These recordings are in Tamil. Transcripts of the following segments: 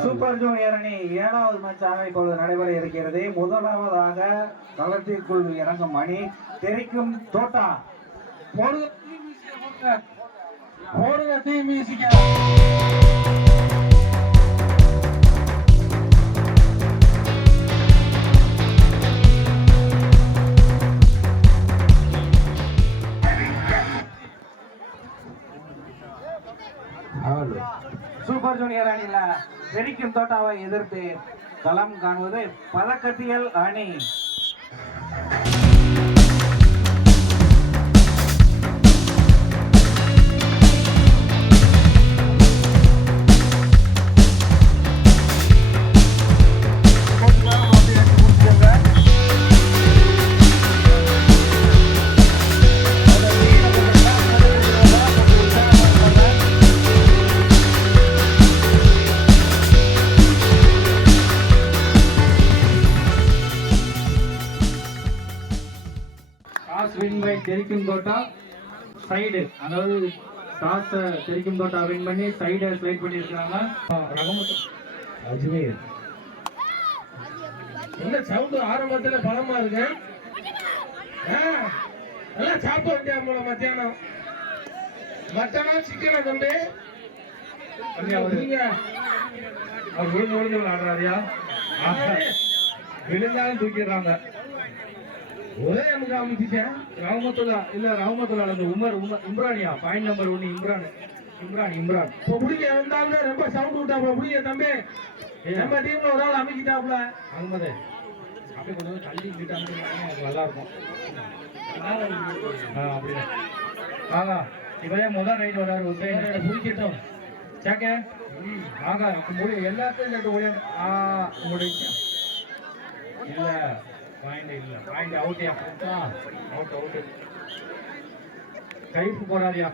சூப்பர் ஜூனியர் அணி 7வது மேட்சாக இப்பொழுது நடைபெற இருக்கிறது. முதலாவதாக களத்திற்குள் இறங்கும் அணி தெரிக்கும் தோட்டா. போடுங்க தீ மியூசிக்க. சூப்பர் ஜூனியர் அணியில தெரிக்கும் தோட்டாவை எதிர்த்து களம் காணுவது பதக்கத்தியல் அணி. தெரிக்கும் தோட்டா சைடு, அதாவது டாஸ் தெரிக்கும் தோட்டா வின் பண்ணி சைடை ஸ்லைட் பண்ணியிருக்கிறாங்க. அஜ்மீர் என்ன சவுண்ட் ஆரம்பத்துல பலமா இருக்கு. நல்லா சாப்பிட வேண்டிய மத்தியானம் மட்டனா சிக்கனா தம்பி அவர் விழுந்து விழுந்து விளையாடுறாரியா, விழுந்தாலும் தூக்கிடுறாங்க. ஒரே நமக்கு அமைச்சிட்டேன். ரஹமத்துல்லா இல்ல ரஹமத்துல்லா அந்த இம்ரானியா பாயிண்ட் நம்பர் 1 இம்ரான். இப்போ புடிக்க வந்தாலும் ரொம்ப சவுண்ட் விட்டாப்ல. புடிக்க தம்பி நம்ம டீம்ல ஒரு ஆள் அமைக்கிட்டாப்ல. அகமது அப்படியே கொஞ்சம் தள்ளி விட்டாங்க, நல்லா இருக்கும். அப்படியே ஆகா இவையே முதல் ரைட் வராரு உசேன் புடிக்கட்டும் சாக்கே. ஆகா எல்லாத்தையும் ரெண்டு ஓடியா முடிச்சா இல்ல பாயிண்ட் அவுட்யா. அவுட் கைப்பு போறாதியா.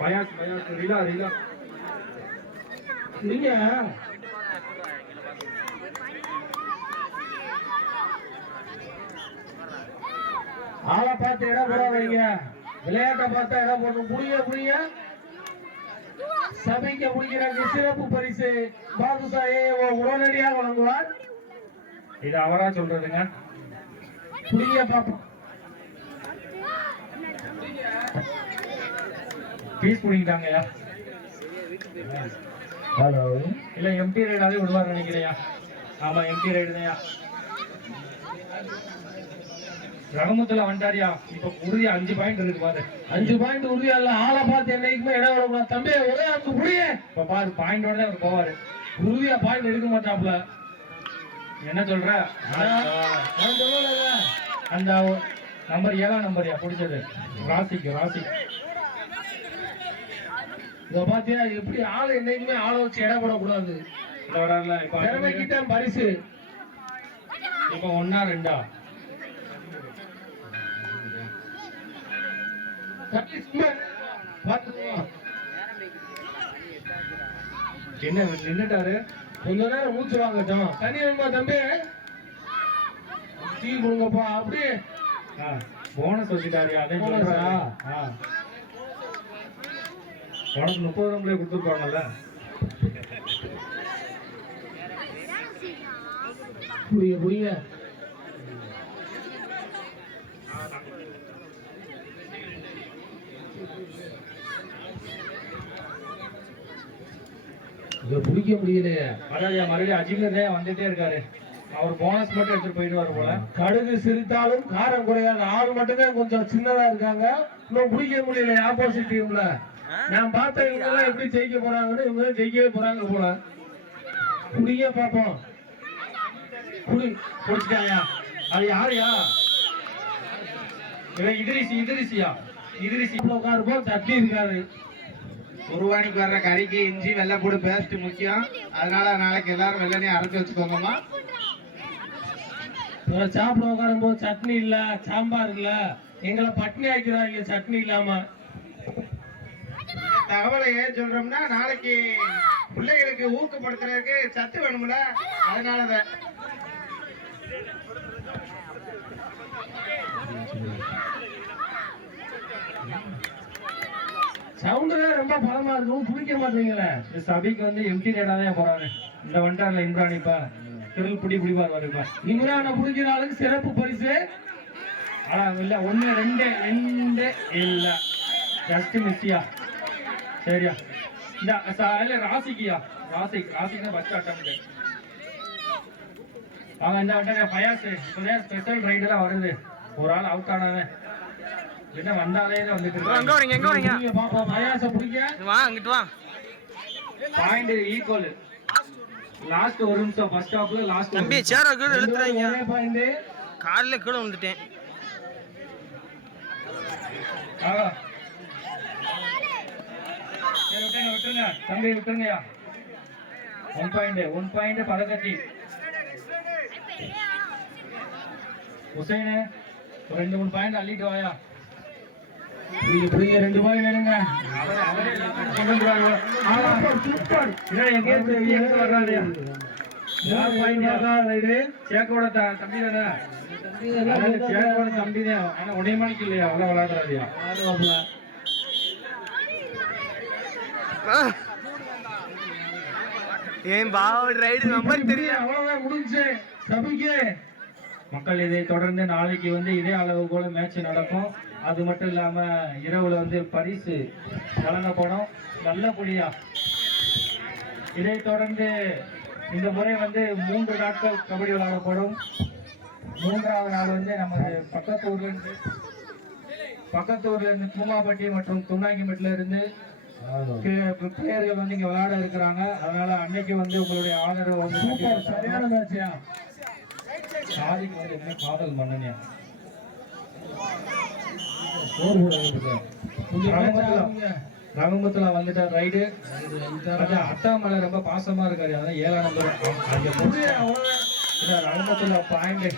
பயாஸ் ரிலா நீங்க ஆளை பார்த்து இடம் போட வைங்க. விளையாட்டை பார்த்தா இடம் போடணும். புரிய சபைக்கு முடிக்கிறாங்க. சிறப்பு பரிசு பாதுசாயை உடனடியாக வழங்குவார். இது அவரா சொல்றதுங்க. புரிய பாப்போம். பீஸ் புடிங்கிட்டாங்கயா. ஹலோ இல்ல எம்டி ரைடாவே விடுவார் நினைக்கிறியா? ஆமா எம்டி ரைடு தான்யா. ரகமத்துல வந்துட்டாரியா. இப்ப உறுதியா 5 பாயிண்ட் இருக்கு பாரு. 5 பாயிண்ட் உறுதியா இல்ல. ஆளை பார்த்து என்னைக்குமே இடம் விடக்கூடாது தம்பி. ஒரே அங்கு புரிய இப்ப பாரு பாயிண்டோட தான் அவர் போவாரு. உறுதியா பாயிண்ட் எடுக்க மாட்டாப்ல. என்ன சொல்ற? அந்த நம்பர் 7ஆம் நம்பர்யா பிடிச்சது ராசி. இத பாத்தியா எப்படி ஆளு என்னைக்குமே ஆளை வச்சு இடம் விடக்கூடாது. வரல இப்ப திறமைக்கிட்ட பரிசு. இப்ப 1ஆ 2ஆ என்ன நின்னுட்டாரு. கொஞ்ச நேரம் மூச்சு வாங்கட்டும். தண்ணி வேணுமா தம்பி? டீ கொடுங்கப்பா. அப்படியே போனஸ் வச்சுட்டாரு. அதே போனஸா உனக்கு 30 ரூபாய் கொடுத்துருப்பாங்கல்ல. புரிய பிடிக்க முடியலையே. மறுபடியும் அஜிமரே வந்துட்டே இருக்காரு. அவர் போனஸ் மட்டும் எடுத்துட்டு போயிடுவாரு போல. கடுகு சிரித்தாலும் காரம் குறையாது. ஆள் மட்டும்தான் கொஞ்சம் சின்னதா இருக்காங்க. இன்னும் பிடிக்க முடியல ஆப்போசிட் டீம்ல. நான் பார்த்த இவங்க எல்லாம் எப்படி ஜெயிக்க போறாங்கன்னு இவங்க ஜெயிக்கவே போறாங்க போல. குடிய பாப்போம். குடிச்சிட்டாயா? அது யாரையா? இதிரிசியா உட்காருப்போம். சட்னி இருக்காரு. குருவானிக்கு வர்ற கறிக்கு இஞ்சி வெள்ளைப்பூடு பேஸ்ட் முக்கியம். அதனால நாளைக்கு எல்லாரும் வெள்ளனையும் அரைச்சு வச்சுக்கோங்கம்மா. சாப்பிட உட்காரும் போது சட்னி இல்ல, சாம்பார் இல்ல, எங்களை பட்னி ஆக்கிறாங்க சட்னி இல்லாம. தகவலை ஏன் சொல்றோம்னா, நாளைக்கு பிள்ளைகளுக்கு ஊக்கப்படுத்துறதுக்கு சத்து வேணும்ல, அதனாலதான். சவுண்டு ரொம்ப பலமா இருக்கும், பிடிக்க மாட்டீங்களே. சபிக்கு வந்து எம்டி ரேடா தான் போறாரு. இந்த வண்டார்ல இம்ரான் இப்ப திருள் புடி புடிப்பார் வருப்பா. இம்ரானை பிடிக்கிற ஆளுக்கு சிறப்பு பரிசு. ஆனா இல்ல 1 2 2 இல்ல ஜஸ்ட் மிஸ்ஸியா. சரியா இந்த இல்ல ராசிக்கியா ராசிக்கு தான் ஃபர்ஸ்ட் அட்டெம்ப்ட். அவங்க இந்த வட்டாங்க பயாஸ் இப்பதான் ஸ்பெஷல் ரைடெல்லாம் வருது. ஒரு ஆள் அவுட் ஆனவன் என்ன வந்தாலே வந்துட்டு எங்க வரீங்க பாப்பா பயாச பிடிக்க வா அங்கிட்டு வா. Point equal. லாஸ்ட் ஒரு நிமிஷம் ஃபர்ஸ்ட் ஸ்டாப்ல லாஸ்ட் தம்பி சேர கீழ இழுத்துறாங்க. ஒரே பாயிண்ட். கால்ல கீழ விழுந்துட்டேன். விட்டுருங்க தம்பி விட்டுருங்கயா. 1 பாயிண்ட் பதக்கத்தி ஹுசைனு ஒரு 2-3 பாயிண்ட் அள்ளிட்டு வாயா. பிடிங்க 2 பாயிண்ட் எடுங்க. சேக்கோட தம்பி தானே சேக்கோட தம்பி தான். ஆனா உடைய மணிக்கு இல்லையா அவ்வளவு விளையாடுறாதியா. ஏன் பாவ ரைடு நம்பர் தெரியும். அவ்வளவுதான் முடிஞ்சு சபிக்கு. மக்கள் இதை தொடர்ந்து நாளைக்கு வந்து இதே அளவு போல மேட்ச் நடக்கும். அது மட்டும் இல்லாம இரவுல வந்து பரிசு வழங்கப்படும் நல்லபடியா. இதை தொடர்ந்து இந்த முறை வந்து 3 நாட்கள் கபடி விளையாடப்படும். 3ஆவது நாள் வந்து நமது பக்கத்தூர்ல இருந்து பூமாப்பட்டி மற்றும் துண்ணாங்கிமெட்ல இருந்து பிளேயர்கள் வந்து இங்க விளையாட இருக்கிறாங்க. அதனால அன்னைக்கு வந்து உங்களுடைய ஆதரவு வந்து சரியான மேட்சியா. சாதிக்கு வந்து என்ன காதல் மன்னனியா. ரங்கமுத்துல வந்துட்டா ரைடு. அட்டாமலை ரொம்ப பாசமா இருக்காரு. அதான் 7ஆம் நம்பர் ரங்கமுத்துல பாயிண்ட்.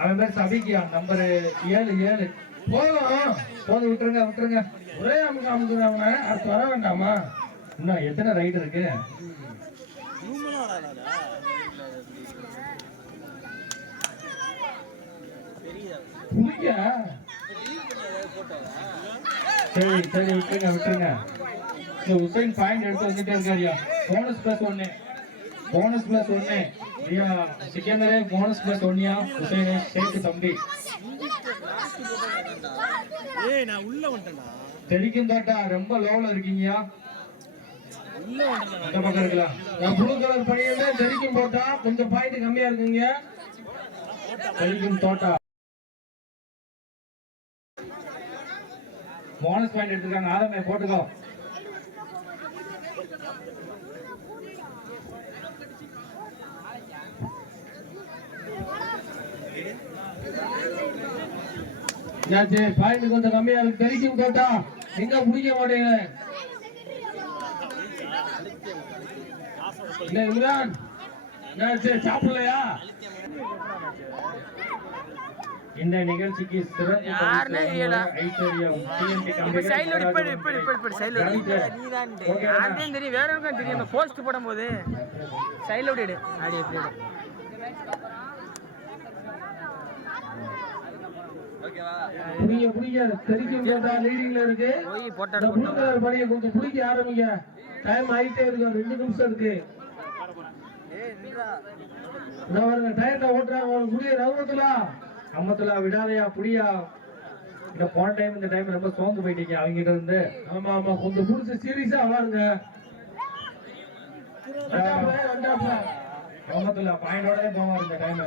அவன் பேர் சபிக்கியா நம்பர் 7. போதும் விட்டுருங்க. ஒரே அமுக்கு அவனை அது வர வேண்டாமா? இன்னும் எத்தனை ரைடு இருக்கு? சரி விட்டுருங்க. இந்த உசைன் பாயிண்ட் எடுத்து வந்துட்டே இருக்காரியா. போனஸ் பிளஸ் 1 ஐயா. சிக்கந்தரே போனஸ் பிளஸ் 1யா. உசைனே சேர்த்து தம்பி. தெரிக்கும் தோட்டா ரொம்ப லோல இருக்கீங்கயா. இந்த பக்கம் இருக்கலாம். நான் ப்ளூ கலர் பண்ணியிருந்தா தெரிக்கும் போட்டா கொஞ்சம் பாயிண்ட் கம்மியா இருக்குங்க. தெரிக்கும் தோட்டா போனஸ் பாயிண்ட் எடுத்துருக்காங்க. ஆரம்பி போட்டுக்கோ. பாயிண்ட் கொஞ்சம் கம்மியா இருக்கு. தெரிக்கும் போட்டா எங்க பிடிக்க மாட்டேங்க. இம்ரான் சாப்பிடலையா? இந்த நிகழ்ச்சிக்கு சிறப்பு ஐஸ்வர்யம் தெரியும். வேற தெரியும். போஸ்ட் போடும் போது சைட்ல விடு. புடிங்க தெரிக்கும் போட்டா லீடிங்ல இருக்கு. ப்ளூ கலர் படியை கொஞ்சம் பிடிக்க ஆரம்பிங்க. டைம் ஆயிட்டே இருக்கு. 2 நிமிஷம் இருக்கு. டயத்தை ஓட்டுறாங்க. புரிய அம்மத்துல விடாதையா புடியா. இந்த போன டைம் இந்த டைம் ரொம்ப சோர்ந்து போயிட்டீங்க அவங்க இருந்து. ஆமா கொஞ்சம் புடிச்சு சீரியஸா விளாடுங்க. அம்மத்துல பாயிண்டோட போவார் இந்த டைம்.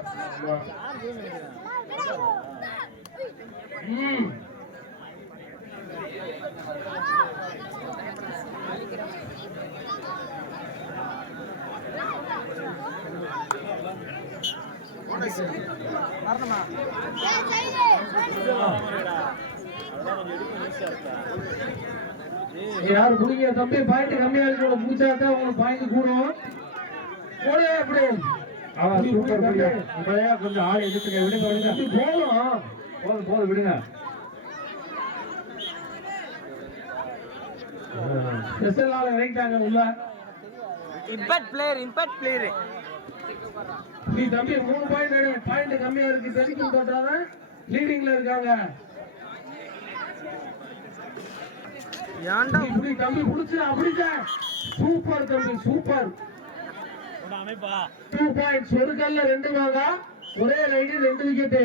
யாரு புடிங்க தம்பி. பாயிண்ட் கம்மியா இருக்கு. முடிச்சாதான் உங்களுக்கு பாயிண்ட் கூடும். போடு அப்படி. சூப்பர் புடியா. இப்போதையா கொஞ்சம் ஆள் எதிர்த்துக்க விடுங்க. போதும் விடுங்க. ஸ்பெஷல் ஆள இறங்கிட்டாங்க உள்ள. இம்பாக்ட் பிளேயர் நீ தம்பி 3 பாயிண்ட் கம்மியா இருக்கு. தெரிக்கும் தோட்டாதான் லீடிங்ல இருக்காங்க. ஏன்டா இப்படி தம்பி புடிச்சு அப்படிதான். சூப்பர் தம்பி சூப்பர். 2 பாயிண்ட்ஸ். ஒரு கல்ல 2 வாங்க. ஒரே ரைடு 2 விக்கெட்.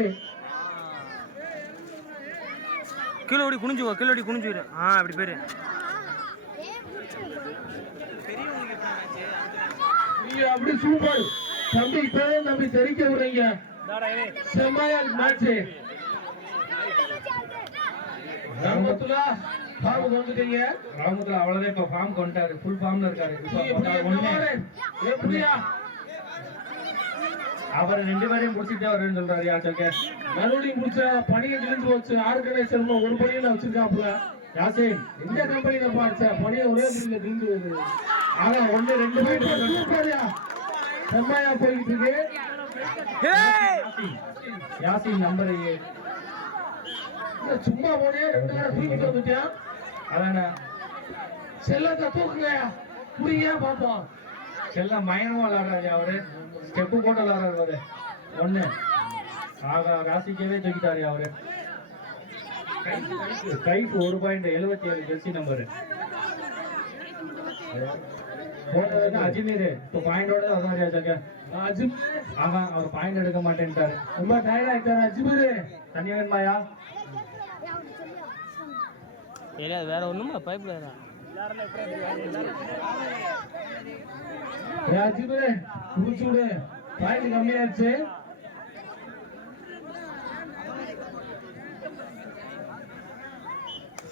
கீழே ஓடி குனிஞ்சு விடு. அப்படி பேரு நீங்க அப்படி சூப்பர் தம்பி. இப்பதான் தம்பி தெரிக்க விடுறீங்க. செம்மையா மேட்ச். ராமத்துல ஃபார்ம் வந்துட்டீங்க. ராமத்துல அவ்வளவுதான் இப்ப ஃபார்ம் கொண்டாரு. ஃபுல் ஃபார்ம்ல இருக்காரு. எப்படியா அவர் 2 பேரையும் முடிச்சுட்டே வருன்னு சொல்றாரு. யாச்சக்க மறுபடியும் முடிச்ச பணியை கிழிஞ்சு வச்சு ஆர்கனைசர் ஒரு பணியில வச்சிருக்காப்புல. யாசின் எந்த கம்பெனியில பாடிச்ச பணியை ஒரே பணியில கிழிஞ்சு வருது. ஆனா 1-2 பேர் சூப்பர்யா. செம்மையா போயிட்டு இருக்கு. யாசின் நம்பர் சும்மா போனே 2 நேரம் தூக்கிட்டு வந்துட்டியா. அதானே செல்லத்தை தூக்குங்கயா. புரியா பாப்போம். செல்ல மயனமா விளையாடுறாரு. அவரு ஸ்டெப்பு போட்டு விளையாடுறாரு. 1 ராசிக்கவே தூக்கிட்டாரு அவரு. கைஃப் 1 பாயிண்ட் 77 ஜெர்சி நம்பர் போட்டதுக்கு அஜ்மீர் இப்போ பாயிண்டோட வந்தாரு. யாச்சக்க அவர் பாயிண்ட் எடுக்க மாட்டேன்ட்டாரு. ரொம்ப டயர்ட் ஆயிட்டாரு அஜ்மீர். தண்ணி வேணுமாயா? தெரியாது வேற ஒண்ணுமா பைப்ல அஜ்மீர் குடிச்சு விடு. பாயிண்ட் கம்மியாச்சு.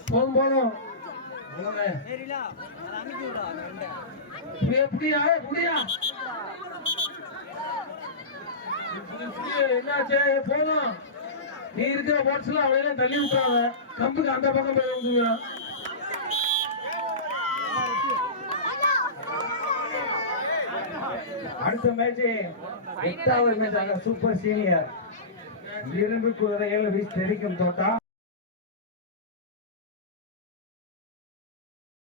போதும் எப்படியா என்னாச்சு? போதும். நீ இருக்கிற போட்ஸ்ல அவளையெல்லாம் தள்ளி விட்டுறாங்க. கம்புக்கு அந்த பக்கம் போய் வந்துங்க. அடுத்த மேட்ச் 8வது மேட்ச் சூப்பர் சீனியர் இரும்பு குதிரைகள் தெரிக்கும் தோட்டா